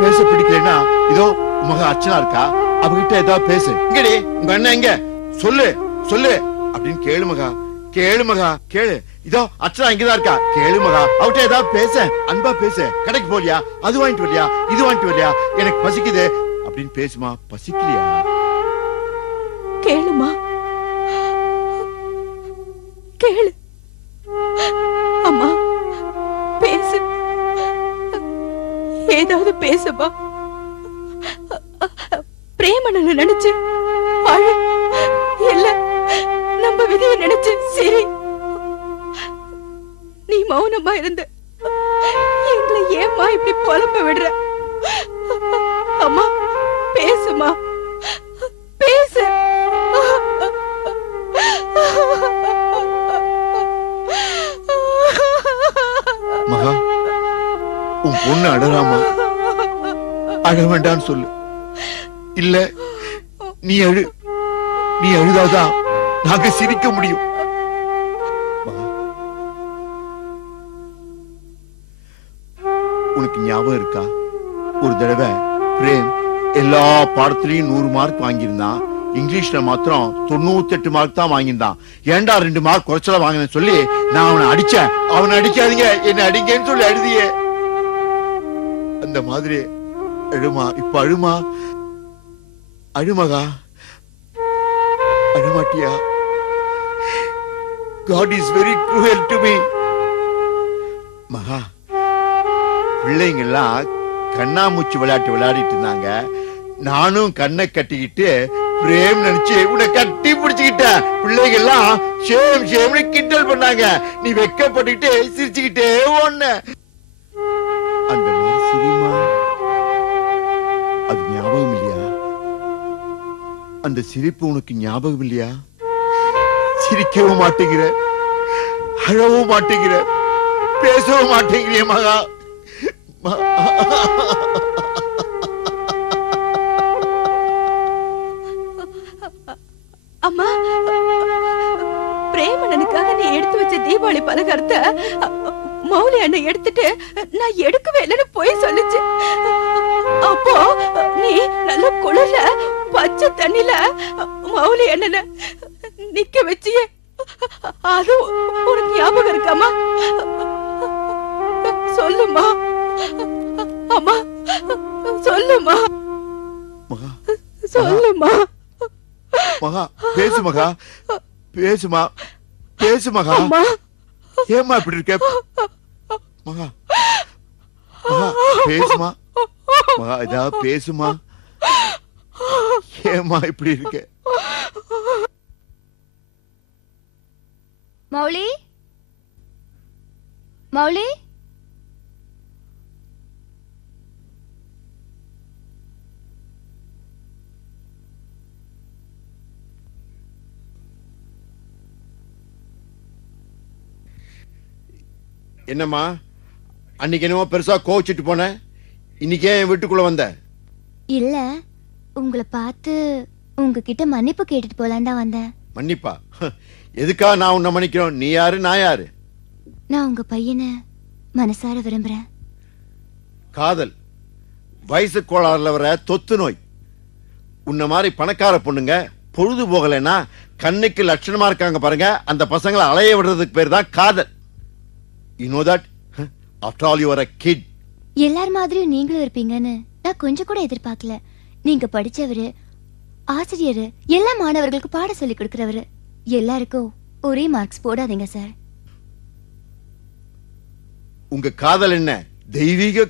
பேச பிடிக்கலன்னா இதோ மக அர்ச்சனா இருக்கா, அவகிட்ட ஏதாவது பேசு. இங்கடி உங்க அண்ணன் எங்க, சொல்லு சொல்லு அப்படின்னு கேளு மகா, கேளு மகா கேளு. இதோ அர்ச்சனா இங்கதான் இருக்கா, கேளு மகா, அவகிட்ட ஏதாவது பேச, அன்பா பேசு. கடைக்கு போலியா, அது வாங்கிட்டு வரலையா, இது வாங்கிட்டு வரலையா, எனக்கு பசிக்குது அப்படின்னு பேசுமா. பசிக்கலையா, கேளுமா, கேளு. அம்மா பேசு, ஏதாவது பேசுமா. பிரேமனை நினைச்சு அழு, இல்ல நம்ம விதியை நினைச்சு சரி. நீ மௌனமா இருந்து எங்களை ஏமா இப்படி புலம்ப விடுற. அம்மா பேசுமா, பேசு. மகா உன் பொண்ணு அழறாமா, அழ வேண்டான்னு சொல்லு. இல்ல நீ அழு, நீ அழுதாதான் நாங்க சிரிக்க முடியும். உனக்கு ஞாபகம் இருக்கா, ஒரு தடவை பிரேம் எல்லா பாடத்திலையும் 100 மார்க் வாங்கியிருந்தான், இங்கிலீஷ்ல மாத்திரம் 98 மார்க் தான் வாங்கியிருந்தான். ஏண்டா 2 மார்க் குறைச்சல வாங்கினேன்னு சொல்லி நான் அவனை அடிச்சேன். அவனை அடிக்காதீங்க, என்ன அடிங்கன்னு சொல்லி அழுதியே. அந்த மாதிரி அழுமா, இப்ப அழுமா, அழுமகா, அழுமாட்டியா. God is very cruel to me. மகா, பிள்ளைங்க எல்லாம் கண்ணாமூச்சி விளையாட்டு விளையாடிட்டு இருந்தாங்க. நானும் கண்ணை கட்டிக்கிட்டு பிரேம் நினைச்சு உன்னை கட்டி பிடிச்சுக்கிட்டேன். பிள்ளைங்க எல்லாம் ஷேம் ஷேம்னு கிண்டல் பண்ணாங்க. நீ வெக்கப்பட்டுக்கிட்டே சிரிச்சுக்கிட்டே ஓடுன. அந்த மாதிரி சிரிமா, அது ஞாபகம் இல்லையா? அந்த சிரிப்பு உனக்கு ஞாபகம் இல்லையா? சிரிக்கவும் மாட்டேங்கிற, அழவும் மாட்டேங்கிற, பேசவும் மாட்டேங்கிறிய மகா. அம்மா, பிரேமனுக்காக நீ எடுத்து வச்ச தீபாவளி பலகாரத்தை மௌலி அண்ணன் எடுத்துட்டு நான் எடுக்கவே இல்லைன்னு போய் சொல்லுச்சு. அப்போ நீ நல்ல குளிர்ல பச்சை தண்ணில மௌலி அண்ணனை நிக்க வச்சியே, அது உனக்கு ஞாபகம் இருக்காமா? சொல்லுமா அம்மா, சொல்லுமா, சொல்லுமா. மகா பேசு மகா, பேசுமா, பேசு மகா. ஏமா இப்படி இருக்க மகா? மகா பேசுமா, மகா ஏதாவது பேசுமா. ஏமா இப்படி இருக்க? மௌலி, மௌலி, என்னம்மா, அன்னைக்கு என்னமோ பெருசா கோச்சிட்டு போன, இன்னைக்கே என் வீட்டுக்குள்ள வந்த? இல்ல, உங்களை பார்த்து உங்ககிட்ட மன்னிப்பு கேட்டுட்டு போலான்னு தான் வந்தேன். மன்னிப்பா? எதுக்கா நான் உன்னை மன்னிக்கிறோம்? நீ யாரு, நான் யாரு? நான் உங்க பையனை மனசார விரும்புறேன். காதல் வயசு கோளாறுல வர தொத்து நோய். உன்ன மாதிரி பணக்கார பொண்ணுங்க பொழுது போகலைன்னா கண்ணுக்கு லட்சணமா இருக்காங்க பாருங்க, அந்த பசங்களை அலைய விடுறதுக்கு பேர் தான் காதல். You know that? After all, you are a kid. எல்லார் மாதிரியும் நீங்களும் இருப்பீங்கன்னு நான் கொஞ்சம் கூட எதிர்பார்க்கல. நீங்க படிச்சவரு, ஆசிரியர், எல்லா மாணவர்களுக்கு பாடம் சொல்லி கொடுக்கிறவரு. எல்லாருக்கும் ஒரே மார்க்ஸ் போடாதீங்க சார். உங்க காதல் என்ன தெய்வீக